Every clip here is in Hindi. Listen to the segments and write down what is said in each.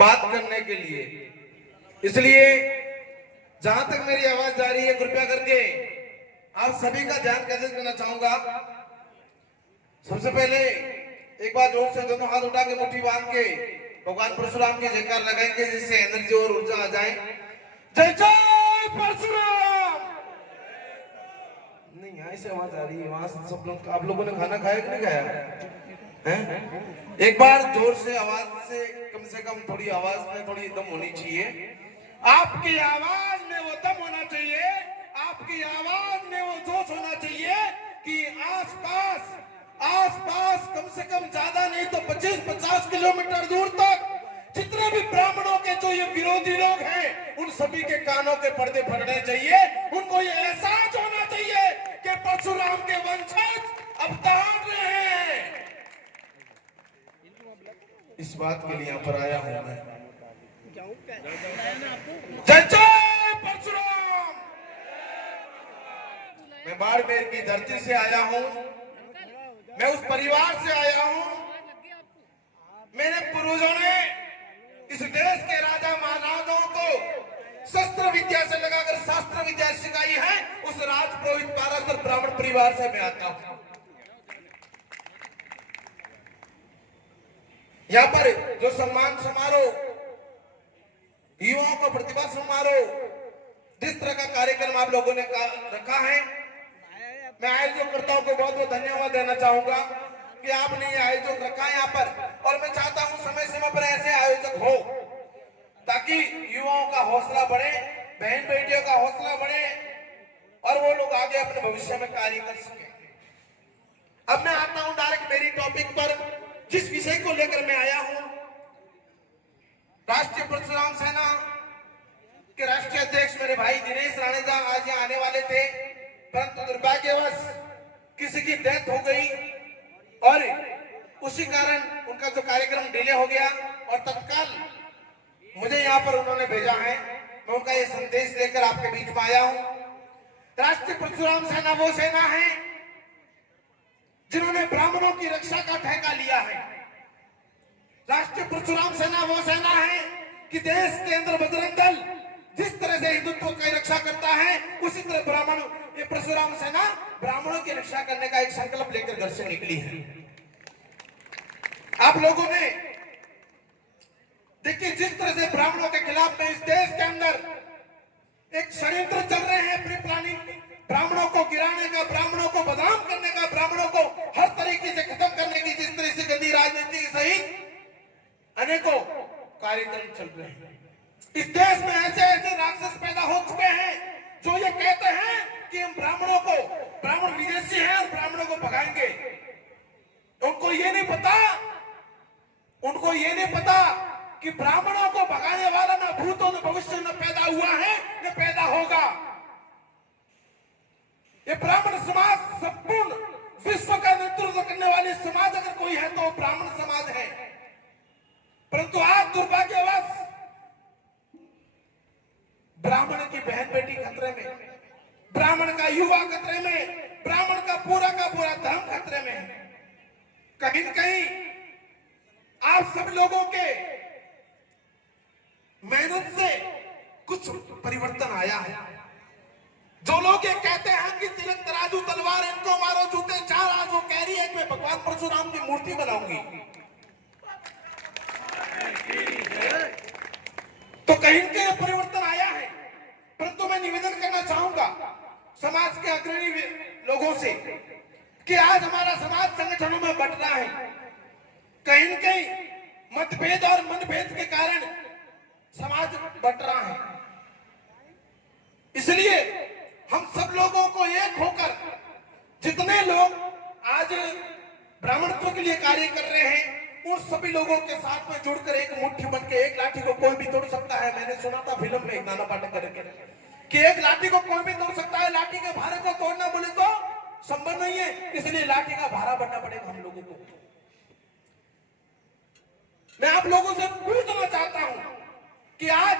बात करने के लिए। इसलिए जहां तक मेरी आवाज जा रही है, कृपया करके आप सभी का ध्यान केंद्रित करना चाहूंगा। सबसे पहले एक बार जोर से दोनों हाथ उठा के मुट्ठी बांध के भगवान परशुराम की जयकार लगाएंगे, जिससे एनर्जी और ऊर्जा आ जाए। जय जय परशुराम। नहीं, यहाँ से आवाज आ रही है, वहां से सब लोग। आप लोगों ने खाना खाया कि नहीं खाया है? एक बार जोर से आवाज से कम थोड़ी आवाज में थोड़ी दम होनी चाहिए। आपकी आवाज में वो दम होना चाहिए, आपकी आवाज में वो जोश होना चाहिए कि आसपास कम से कम ज्यादा नहीं तो 25-50 किलोमीटर दूर तक जितने भी ब्राह्मणों के जो ये विरोधी लोग हैं, उन सभी के कानों के पर्दे फटने चाहिए। उनको ये एहसास होना चाहिए कि परशुराम के वंशज अब दहाड़ रहे हैं। इस बात के लिए यहाँ पर आया हूं मैं। जय जय परशुराम। मैं बाड़मेर की धरती से आया हूं, मैं उस परिवार से आया हूं। मेरे पूर्वजों ने इस देश के राजा महाराजाओं को शस्त्र विद्या से लगाकर शास्त्र विद्या सिखाई है। उस राजपुरोहित पारस्तर ब्राह्मण परिवार से मैं आता हूं। यहाँ पर जो सम्मान समारोह, युवाओं का प्रतिभा समारोह, जिस तरह का कार्यक्रम आप लोगों ने रखा है, मैं आयोजकर्ताओं को बहुत बहुत धन्यवाद देना चाहूंगा कि आपने ये आयोजक रखा है यहाँ पर। और मैं चाहता हूं समय समय पर ऐसे आयोजक हो, ताकि युवाओं का हौसला बढ़े, बहन बेटियों का हौसला बढ़े और वो लोग आगे अपने भविष्य में कार्य कर सके। अब मैं आता हूं डायरेक्ट मेरी टॉपिक पर, जिस विषय को लेकर मैं आया हूं। राष्ट्रीय परशुराम सेना के राष्ट्रीय अध्यक्ष मेरे भाई दिनेश राणेजा आज यहाँ आने वाले थे, परंतु दुर्भाग्यवश किसी की डेथ हो गई और उसी कारण उनका जो कार्यक्रम डिले हो गया और तत्काल मुझे यहाँ पर उन्होंने भेजा है। मैं उनका ये संदेश लेकर आपके बीच में आया हूँ। राष्ट्रीय परशुराम सेना वो सेना है जिन्होंने ब्राह्मणों की रक्षा का ठेका लिया है। राष्ट्रीय परशुराम सेना वो सेना है कि देश के अंदर बजरंग दल जिस तरह से हिंदुत्व की रक्षा करता है, उसी तरह ये परशुराम सेना ब्राह्मणों की रक्षा करने का एक संकल्प लेकर घर से निकली है। आप लोगों ने देखिए जिस तरह से ब्राह्मणों के खिलाफ में इस देश के अंदर एक षड्यंत्र चल रहे हैं, प्री प्लानिंग, ब्राह्मणों को गिराने का, ब्राह्मणों को बदनाम करने का, ब्राह्मणों को हर तरीके से खत्म करने की जिस तरह से गंदी राजनीति सहित अनेकों कार्यक्रम चल रहे हैं। इस देश में ऐसे ऐसे राक्षस पैदा हो चुके हैं जो ये कहते हैं कि हम ब्राह्मण विदेशी हैं और ब्राह्मणों को भगाएंगे। उनको ये नहीं पता कि ब्राह्मणों को भगाने वाला ना भूतों न भविष्य न पैदा हुआ है न पैदा होगा। ये ब्राह्मण समाज संपूर्ण विश्व का नेतृत्व करने वाली समाज अगर कोई है तो ब्राह्मण समाज है। परंतु आज दुर्भाग्यवश ब्राह्मण की बहन बेटी खतरे में, ब्राह्मण का युवा खतरे में, ब्राह्मण का पूरा धर्म खतरे में है। कहीं न कहीं आप सब लोगों के मेहनत से कुछ परिवर्तन आया है। जो लोग ये कहते हैं कि तिलक तराजू तलवार इनको मारो जूते चार, आज वो कह रही है कि मैं भगवान परशुराम की मूर्ति बनाऊंगी। तो कहीं के परिवर्तन आया है। परंतु मैं निवेदन करना चाहूंगा समाज के अग्रणी लोगों से कि आज हमारा समाज संगठनों में बट रहा है। कहीं न कहीं मतभेद और मनभेद के कारण समाज बट रहा है। इसलिए हम सब लोगों को एक होकर, जितने लोग आज ब्राह्मणत्व के लिए कार्य कर रहे हैं, उन सभी लोगों के साथ में जुड़कर एक मुट्ठी बन के, एक लाठी को कोई भी तोड़ सकता है। मैंने सुना था फिल्म में नाना पाटेकर कि एक लाठी को कोई भी तोड़ सकता है, लाठी के भारे को तोड़ना बोले तो संभव नहीं है। इसलिए लाठी का भारा बनना पड़ेगा हम लोगों को। मैं आप लोगों से पूछना चाहता हूं कि आज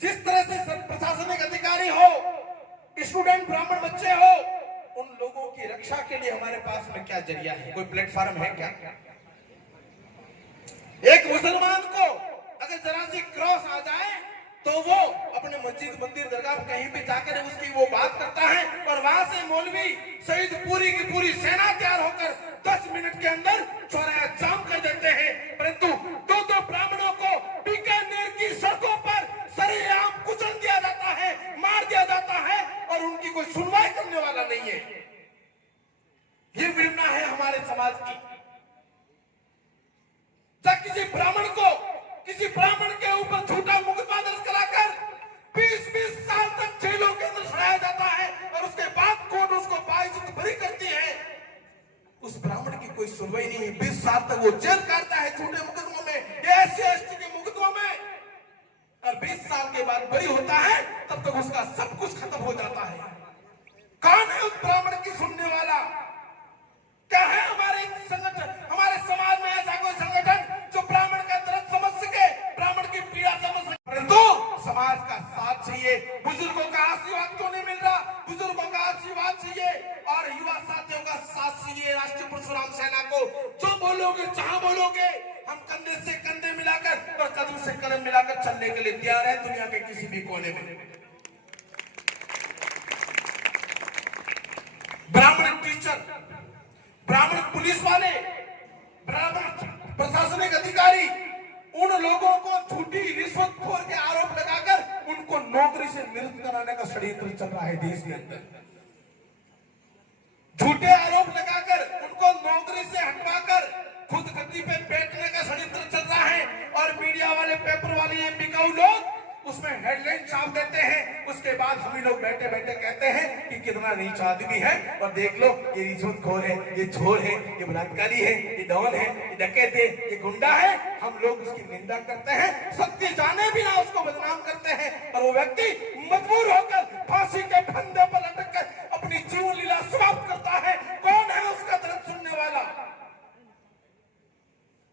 जिस तरह से प्रशासनिक अधिकारी हो, स्टूडेंट ब्राह्मण बच्चे हो, उन लोगों की रक्षा के लिए हमारे पास में क्या जरिया है, कोई प्लेटफॉर्म है क्या? एक मुसलमान तो वो अपने मस्जिद मंदिर दरगाह कहीं भी जाकर उसकी वो बात करता है और वहां से मौलवी शहीद पूरी की पूरी सेना तैयार होकर 10 मिनट के अंदर चौराहा जाम कर देते हैं। परंतु दो ब्राह्मणों को बीकानेर की सड़कों पर सरेआम कुचल दिया जाता है, मार दिया जाता है और उनकी कोई सुनवाई करने वाला नहीं है। ये विडंबना है हमारे समाज की। जब किसी ब्राह्मण के ऊपर झूठा मुकदमा दर्ज कराकर 20-20 साल तक जेलों के अंदर सड़ाया जाता है और उसके बाद कोर्ट उसको बाइज्जत बरी करती है, उस ब्राह्मण की कोई सुनवाई नहीं है। 20 साल तक वो जेल काटता है झूठे मुकदमों में, SC/ST के मुकदमों में, और 20 साल के बाद बरी होता है, तब तक उसका सब कुछ खत्म हो जाता है। कौन है उस ब्राह्मण की सुनने वाला? क्या है हमारे संगठन, हमारे समाज में ऐसा कोई संगठन जो ब्राह्मण का दर्द समझ सके, ब्राह्मण की पीड़ा समझ सके? परंतु समाज का साथ चाहिए, बुजुर्गों का आशीर्वाद क्यों नहीं मिल रहा? बुजुर्गों का आशीर्वाद चाहिए और युवा साथियों का साथ चाहिए। राष्ट्रीय परशुराम सेना को जो बोलोगे, जहां बोलोगे, हम कंधे से कंधे मिलाकर और कदम से कदम मिलाकर चलने के लिए तैयार है दुनिया के किसी भी कोने में। ब्राह्मण टीचर, ब्राह्मण पुलिस वाले, ब्राह्मण प्रशासनिक अधिकारी, उन लोगों को झूठी रिश्वतखोर के आरोप लगाकर उनको नौकरी से निरस्त कराने का षड्यंत्र चल रहा है देश के अंदर। झूठे आरोप लगाकर उनको नौकरी से हटवाकर खुद गद्दी पे बैठने का षड्यंत्र चल रहा है और मीडिया वाले, पेपर वाले, ये बिकाऊ लोग उसमें हेडलाइन छाप देते हैं। उसके बाद हम ही लोग बैठे बैठे कहते हैं कि कितना नीच आदमी है और देख लो ये रिश्वतखोर है, ये चोर है, ये बलात्कारी है, ये डॉन है, ये डकैत है, ये गुंडा है। हम लोग उसकी निंदा करते हैं, सत्य जाने भी ना उसको बदनाम करते हैं और वो व्यक्ति मजबूर होकर फांसी के फंदे पर लटक कर अपनी जीवन लीला समाप्त करता है। कौन है उसका दर्द सुनने वाला?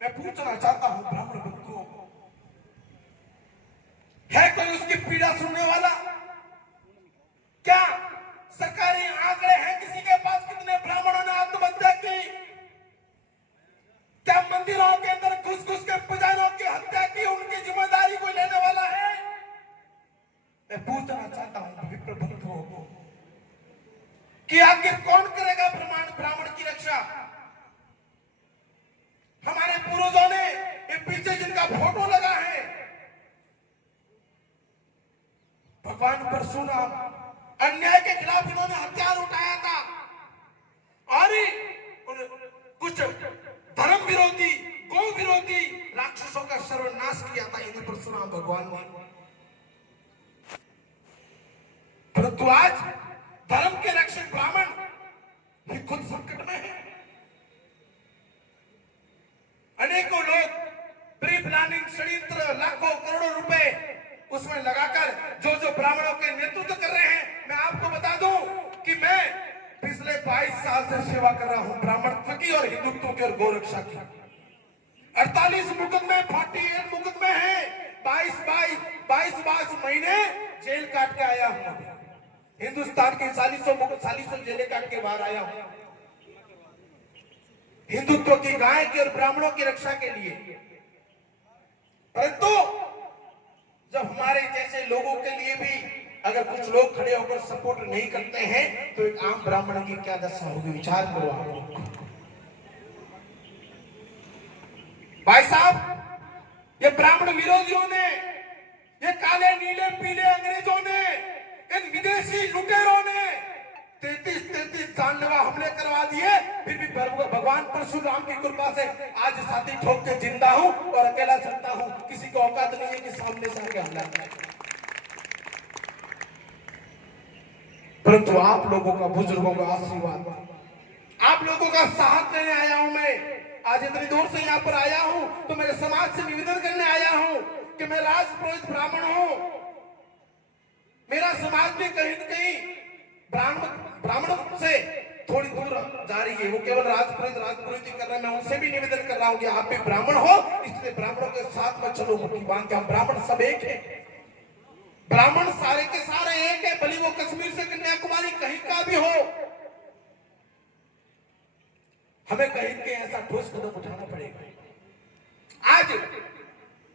मैं पूछना चाहता हूं ब्राह्मण बंधुओं को, है कोई उसकी पीड़ा सुनने वाला? क्या सरकारी आंकड़े हैं किसी के पास कितने ब्राह्मणों ने आत्महत्या की? क्या मंदिरों के अंदर घुस घुस के पुजारियों की हत्या की? उनकी जिम्मेदारी कोई लेने वाला है? मैं पूछना चाहता हूं विप्र बंधुओं को कि आखिर कौन करेगा ब्राह्मण की रक्षा? हमारे पूर्वजों ने ये पीछे जिनका फोटो लगा है, भगवान परशुराम, अन्याय के खिलाफ इन्होंने हथियार उठाया था और कुछ धर्म विरोधी, गौ विरोधी राक्षसों का सर्वनाश किया था इन्हीं परशुराम भगवान ने। परंतु आज धर्म के रक्षक ब्राह्मण भी खुद संकट में है। अनेकों लोग प्री प्लानिंग षड्यंत्र, लाखों करोड़ों रुपए उसमें लगाकर जो ब्राह्मणों के नेतृत्व कर रहे हैं। मैं आपको बता दूं कि मैं पिछले 22 साल से सेवा कर रहा हूं ब्राह्मणत्व की और हिंदुत्व की और गौरक्षा की। 48 मुकदमे, 48 मुकदमे हैं, 22 महीने जेल काट के आया हूं। हिंदुस्तान की 40 जेलें काट के बाहर आया हूं हिंदुत्व की, गाय की और ब्राह्मणों की रक्षा के लिए। परंतु जब हमारे जैसे लोगों के लिए भी अगर कुछ लोग खड़े होकर सपोर्ट नहीं करते हैं तो एक आम ब्राह्मण की क्या दशा होगी? विचार करो आप लोग। भाई साहब, ये ब्राह्मण विरोधियों ने, ये काले नीले पीले अंग्रेजों ने, इन विदेशी लुटेरों ने 33 जानलेवा हमले करवा दिए, फिर भी भगवान परशुराम की कृपा से आज छाती ठोक के जिंदा हूं और अकेला चलता हूं। किसी को औकात नहीं है कि सामने से आके हमला करे। परंतु आप लोगों का, बुजुर्गों का आशीर्वाद, आप लोगों का साथ लेने आया हूं मैं। आज इतनी दूर से यहाँ पर आया हूं तो मेरे समाज से निवेदन करने आया हूं कि मैं राजपुरोहित ब्राह्मण हूं। मेरा समाज भी कहीं न कहीं ब्राह्मण से थोड़ी दूर जा रही है। वो केवल राजपुरोहित कर रहे हैं। मैं उनसे भी निवेदन कर रहा हूं कि आप भी ब्राह्मण हो, इसलिए ब्राह्मणों के साथ में चलो मुट्ठी बांध के। हम ब्राह्मण सब एक है, ब्राह्मण सारे के सारे एक है, भले वो कश्मीर से कन्याकुमारी कहीं का भी हो। हमें कहीं के ऐसा ठोस कदम उठाना पड़ेगा। आज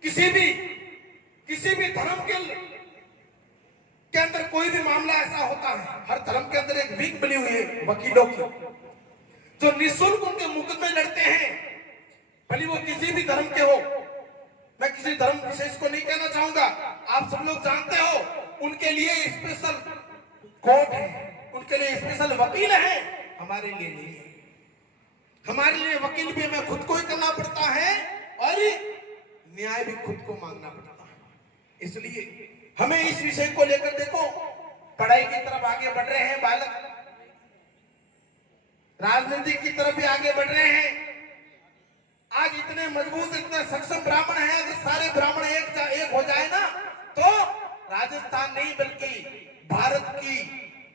किसी किसी भी धर्म के अंदर कोई भी मामला ऐसा होता है, हर धर्म के अंदर एक विंग बनी हुई है वकीलों की, जो निःशुल्क उनके मुकदमे लड़ते हैं, भले वो किसी भी धर्म के हो। मैं किसी धर्म विशेष को नहीं कहना चाहूंगा, आप सब लोग जानते हो उनके लिए स्पेशल कोर्ट है, उनके लिए स्पेशल वकील है, हमारे लिए नहीं है। हमारे लिए वकील भी हमें खुद को ही करना पड़ता है और न्याय भी खुद को मांगना पड़ता है। इसलिए हमें इस विषय को लेकर देखो, पढ़ाई की तरफ आगे बढ़ रहे हैं बालक, राजनीति की तरफ भी आगे बढ़ रहे हैं। आज इतने मजबूत, इतने सक्षम ब्राह्मण हैं, अगर सारे ब्राह्मण एक हो जाए ना तो राजस्थान नहीं बल्कि भारत की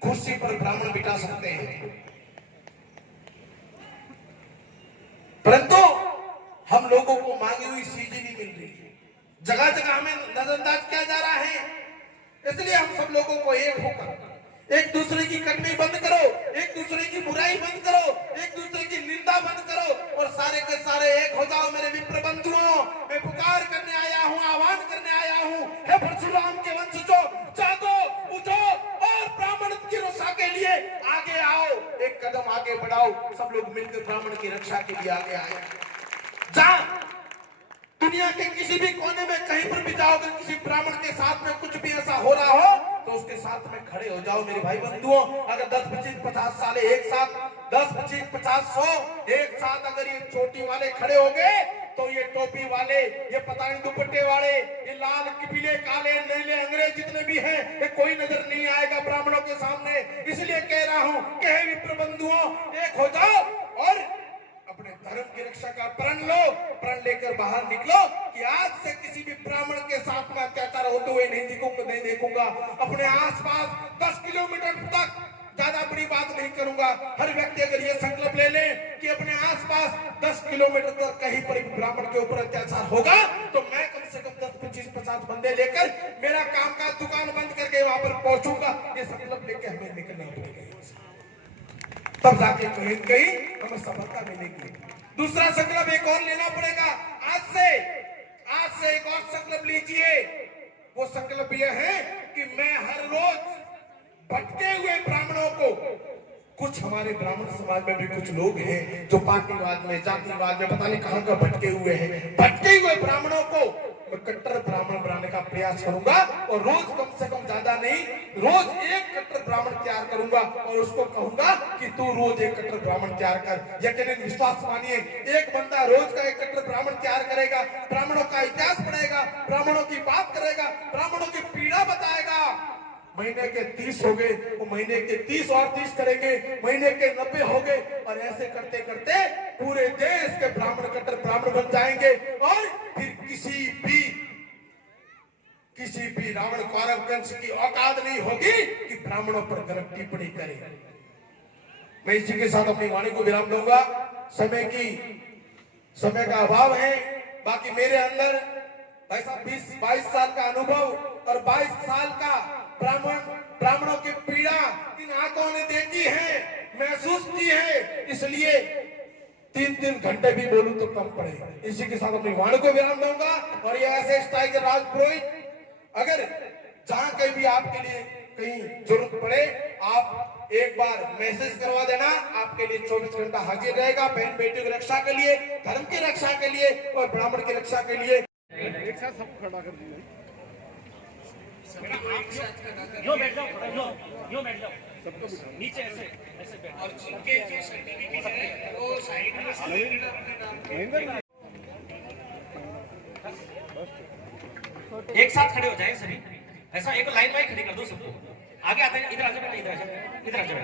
कुर्सी पर ब्राह्मण बिठा सकते हैं। परंतु हम लोगों को मांगी हुई चीजें नहीं मिल रही है, जगह जगह हमें नजरअंदाज किया जा रहा है। इसलिए हम सब लोगों को एक होकर एक दूसरे की कटनी बंद करो, एक दूसरे की बुराई बंद करो, एक दूसरे की निंदा बंद करो और सारे के सारे एक हो जाओ। मेरे मित्र बंधुओं, मैं पुकार करने आया हूँ, आह्वान करने आया हूँ, हे परशुराम के वंशजों, जागो, उठो और ब्राह्मण की रक्षा के लिए आगे आओ, एक कदम आगे बढ़ाओ। सब लोग मिलकर ब्राह्मण की रक्षा के लिए आगे आए। जहाँ दुनिया के किसी भी कोने में कहीं पर भी जाओ, अगर किसी ब्राह्मण के साथ में कुछ भी ऐसा हो रहा हो तो उसके साथ में खड़े हो जाओ मेरे भाई बंधुओं। अगर 10, 25, 50 साले एक साथ, 10, 25, 50, 100 एक साथ अगर ये चोटी वाले खड़े हो गए तो ये टोपी वाले, ये पता नहीं दुपट्टे वाले, ये लाल पीले काले नीले अंग्रेज जितने भी हैं, ये कोई नजर नहीं आएगा ब्राह्मणों के सामने। इसलिए कह रहा हूं कि हे मित्र बंधुओं, एक हो जाओ और अपने धर्म की रक्षा का प्रण लो, प्रण लेकर बाहर निकलो कि आज से किसी भी ब्राह्मण के साथ में अत्याचार होते हुए नहीं देखूंगा। अपने आसपास 10 किलोमीटर तक, ज्यादा बड़ी बात नहीं करूंगा, हर व्यक्ति अगर ये संकल्प ले ले कि अपने आसपास 10 किलोमीटर तक कहीं पर ब्राह्मण के ऊपर अत्याचार होगा तो मैं कम से कम 10, 25, 50 बंदे लेकर मेरा काम का दुकान बंद करके वहां पर पहुंचूंगा। ये संकल्प लेकर हमें निकलना पड़ेगा, तब जाके कहीं हमें सफलता मिलेगी। दूसरा संकल्प एक और लेना पड़ेगा। आज से एक और संकल्प लीजिए। वो संकल्प यह है कि मैं हर रोज भटके हुए ब्राह्मणों को, कुछ हमारे ब्राह्मण समाज में भी कुछ लोग हैं जो पार्टीवाद में, जातिवाद में, पता नहीं कहां का भटके हुए हैं, भटके हुए ब्राह्मणों को मैं कट्टर ब्राह्मण बनाने का प्रयास करूंगा और रोज कम से कम, ज्यादा नहीं, रोज एक कट्टर ब्राह्मण तैयार करूंगा और उसको कहूंगा कि तू रोज एक कट्टर ब्राह्मण तैयार कर। यकीनन विश्वास मानिए, एक बंदा रोज का एक कट्टर ब्राह्मण तैयार करेगा, ब्राह्मणों का इतिहास पढ़ेगा, ब्राह्मणों की बात करेगा, ब्राह्मणों की पीड़ा बताएगा। महीने के 30 हो गए, वो महीने के 30 और 30 करेंगे, महीने के 90 हो गए और ऐसे करते करते पूरे देश के ब्राह्मण कट्टर ब्राह्मण बन जाएंगे और फिर किसी भी रावण कौरव वंश की औकात नहीं होगी कि ब्राह्मणों पर गलत टिप्पणी करे। मैं इसी के साथ अपनी वाणी को विराम दूंगा। समय का अभाव है। बाकी मेरे अंदर ऐसा 20-22 साल का अनुभव और 22 साल का ब्राह्मणों की पीड़ा इन आंखों ने देखी है, महसूस की है, इसलिए 3-3 घंटे भी बोलूं तो कम पड़े। इसी के साथ अपनी वाणी को विराम दूंगा। और ये ऐसे टाइगर राजपुरोहित, अगर जहां कहीं भी आपके लिए कहीं जरूरत पड़े, आप एक बार मैसेज करवा देना, आपके लिए 24 घंटा हाजिर रहेगा, बहन बेटियों की रक्षा के लिए, धर्म की रक्षा के लिए और ब्राह्मण की रक्षा के लिए। एक साथ सब खड़ा कर दिया, यो बैठ जाओ, यो बैठ जाओ, सबको नीचे ऐसे बैठ, और जिनके जो सर्टिफिकेट है वो साइड में एक साथ खड़े हो जाए सभी, ऐसा एक लाइन वाइज खड़ी कर दो सबको। आगे आते हैं, इधर आ जाओ बेटा, इधर आ जाओ, इधर आ जाओ,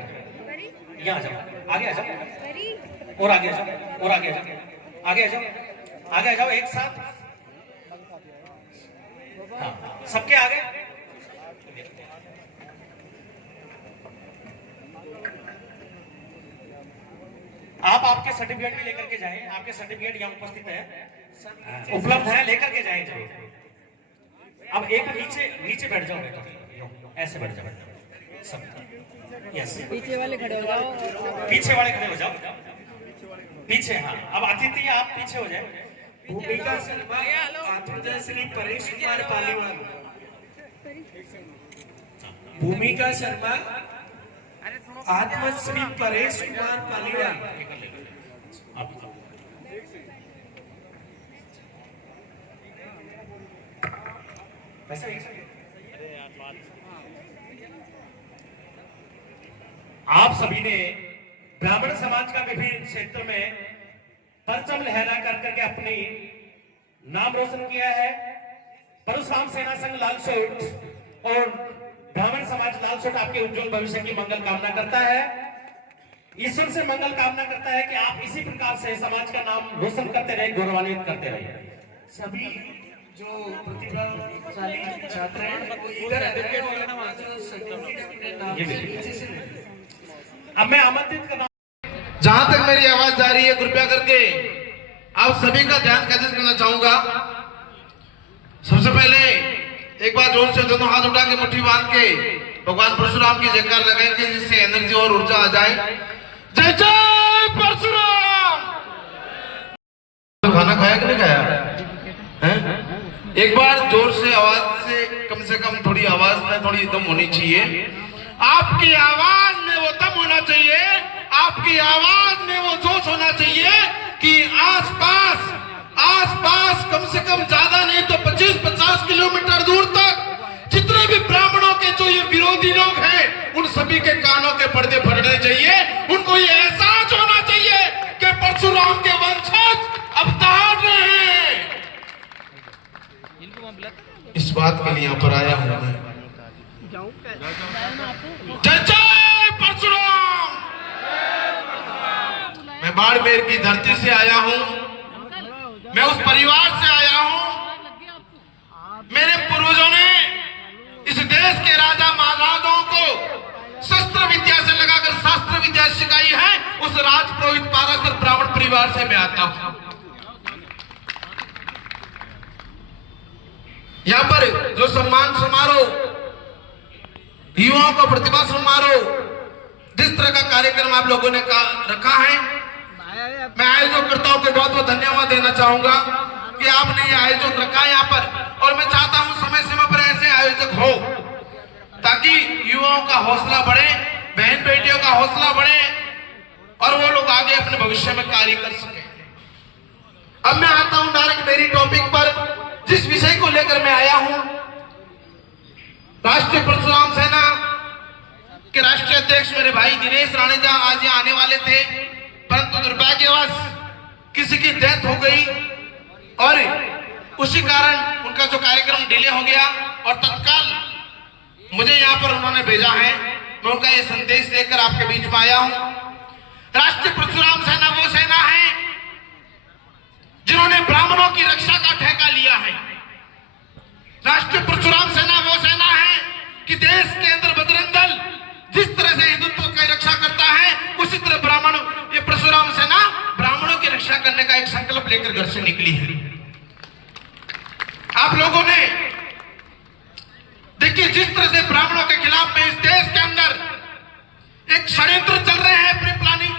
यहाँ आ जाओ, आगे आ जाओ, और आगे आ जाओ, और आगे आ जाओ, आगे आ जाओ, आगे आ जाओ, एक साथ, हाँ सबके आगे। आप आपके सर्टिफिकेट भी लेकर के जाएं, आपके सर्टिफिकेट यहाँ उपस्थित है, उपलब्ध है, लेकर के जाएं जरूर। अब एक नीचे बैठ जाओ बेटा, ऐसे बैठ जाओ सब, यस, पीछे वाले खड़े हो जाओ, पीछे वाले खड़े हो जाओ, पीछे, हाँ। अब अतिथि आप पीछे हो जाए, आत्मजा श्री परेश कुमार पालीवाल, भूमिका शर्मा, आत्मज श्री परेश कुमार पालीवाल, आप सभी ने ब्राह्मण समाज का विभिन्न क्षेत्र में परचम लहरा कर करके अपनी नाम रोशन किया है। परशुराम सेना संघ लालसोट और ब्राह्मण समाज लालसोट आपके उज्जवल भविष्य की मंगल कामना करता है। ईश्वर से मंगल कामना करता है कि आप इसी प्रकार से समाज का नाम रोशन करते रहे, गौरवान्वित करते रहे। सभी जो प्रतिभाशाली छात्र हैं वो इधर आ जाए और जो सर्टिफिकेट अपने नाम से नीचे से ले। अब मैं आमंत्रित करना, जहां तक मेरी आवाज जा रही है, कृपया करके आप सभी का ध्यान केंद्रित करना चाहूंगा। सबसे पहले एक बार जोर से दोनों हाथ उठा के मुट्ठी बांध के भगवान परशुराम की जयकार लगाएंगे, जिससे एनर्जी और ऊर्जा आ जाए। जय जय परशुराम। खाना खाया कि नहीं खाया है? एक बार जोर से आवाज से कम थोड़ी आवाज में थोड़ी दम होनी चाहिए। आपकी आवाज में वो दम होना चाहिए, आपकी आवाज में वो जोश होना चाहिए कि आसपास कम से कम ज्यादा नहीं तो 25-50 किलोमीटर दूर तक जितने भी ब्राह्मणों के जो ये विरोधी लोग हैं, उन सभी के कानों के पर्दे फटने चाहिए। उनको ये एहसास होना चाहिए कि परशुराम के वंशज अब दहाड़ रहे हैं। इस बात के लिए यहाँ पर आया हूं मैं। जय जय परशुराम। मैं बाड़मेर की धरती से आया हूं, मैं उस परिवार से आया हूं। मेरे पूर्वजों ने इस देश के राजा महाराजाओं को शस्त्र विद्या से लगाकर शास्त्र विद्या सिखाई है। उस राजपुरोहित पारस्तर ब्राह्मण परिवार से मैं आता हूं। यहाँ पर जो सम्मान समारोह, युवाओं का प्रतिभा समारोह, जिस तरह का कार्यक्रम आप लोगों ने रखा है, मैं आयोजकर्ताओं को बहुत बहुत धन्यवाद देना चाहूंगा कि आपने ये आयोजन रखा है यहाँ पर। और मैं चाहता हूं समय समय पर ऐसे आयोजक हो ताकि युवाओं का हौसला बढ़े, बहन बेटियों का हौसला बढ़े और वो लोग आगे अपने भविष्य में कार्य कर सके। अब मैं आता हूं डायरेक्ट मेरी टॉपिक पर, जिस विषय को लेकर मैं आया हूं। राष्ट्रीय परशुराम सेना के राष्ट्रीय अध्यक्ष मेरे भाई दिनेश राणेजा आज यहाँ आने वाले थे, परंतु दुर्भाग्यवश किसी की डेथ हो गई और उसी कारण उनका जो कार्यक्रम डिले हो गया और तत्काल मुझे यहाँ पर उन्होंने भेजा है। मैं उनका ये संदेश लेकर आपके बीच में आया हूँ। राष्ट्रीय परशुराम सेना वो सेना है जिन्होंने ब्राह्मणों की रक्षा का ठेका लिया है। राष्ट्रीय परशुराम सेना वो सेना है कि देश के अंदर बजरंग दल जिस तरह से हिंदुत्व की रक्षा करता है, उसी तरह ब्राह्मण ये परशुराम सेना ब्राह्मणों की रक्षा करने का एक संकल्प लेकर घर से निकली है। आप लोगों ने देखिए जिस तरह से ब्राह्मणों के खिलाफ में इस देश के अंदर एक षड्यंत्र चल रहे हैं, प्री प्लानिंग,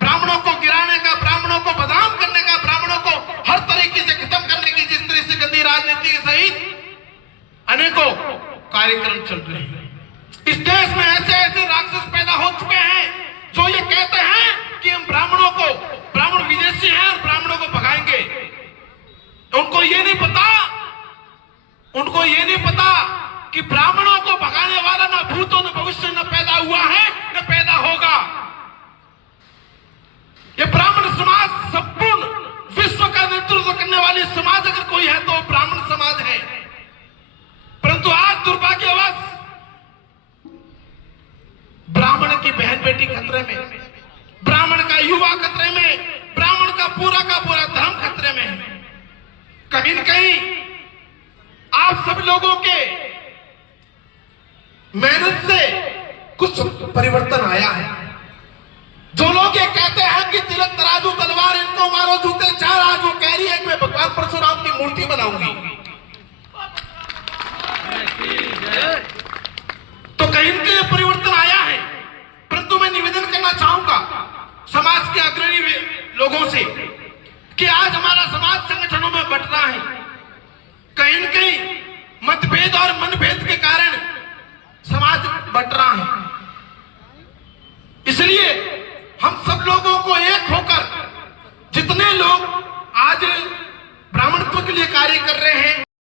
ब्राह्मणों को गिराने का, ब्राह्मणों को बदनाम करने का, ब्राह्मणों को हर तरीके से खत्म करने की जिस तरह से गंदी राजनीति सहित अनेकों कार्यक्रम चल रहे हैं। इस देश में ऐसे ऐसे राक्षस पैदा हो चुके हैं जो ये कहते हैं कि हम ब्राह्मणों को, ब्राह्मण विदेशी हैं और ब्राह्मणों को भगाएंगे। उनको ये नहीं पता कि ब्राह्मणों को भगाने वाला ना भूतों न भविष्य न पैदा हुआ है न पैदा होगा। ये ब्राह्मण समाज संपूर्ण विश्व का नेतृत्व करने वाली समाज अगर कोई है तो ब्राह्मण समाज है। परंतु आज दुर्भाग्यवश ब्राह्मण की बहन बेटी खतरे में, ब्राह्मण का युवा खतरे में, ब्राह्मण का पूरा धर्म खतरे में है। कहीं न कहीं आप सब लोगों के मेहनत से कुछ परिवर्तन आया है। जो लोग ये कहते हैं कि तिलक तराजू तलवार इनको मारो जूते चार, आज वो कह रही है कि मैं भगवान परशुराम की मूर्ति बनाऊंगी। तो कहीं न कहीं परिवर्तन आया है। परंतु मैं निवेदन करना चाहूंगा समाज के अग्रणी लोगों से कि आज हमारा समाज संगठनों में बंट रहा है। लोग आज ब्राह्मणत्व के लिए कार्य कर रहे हैं।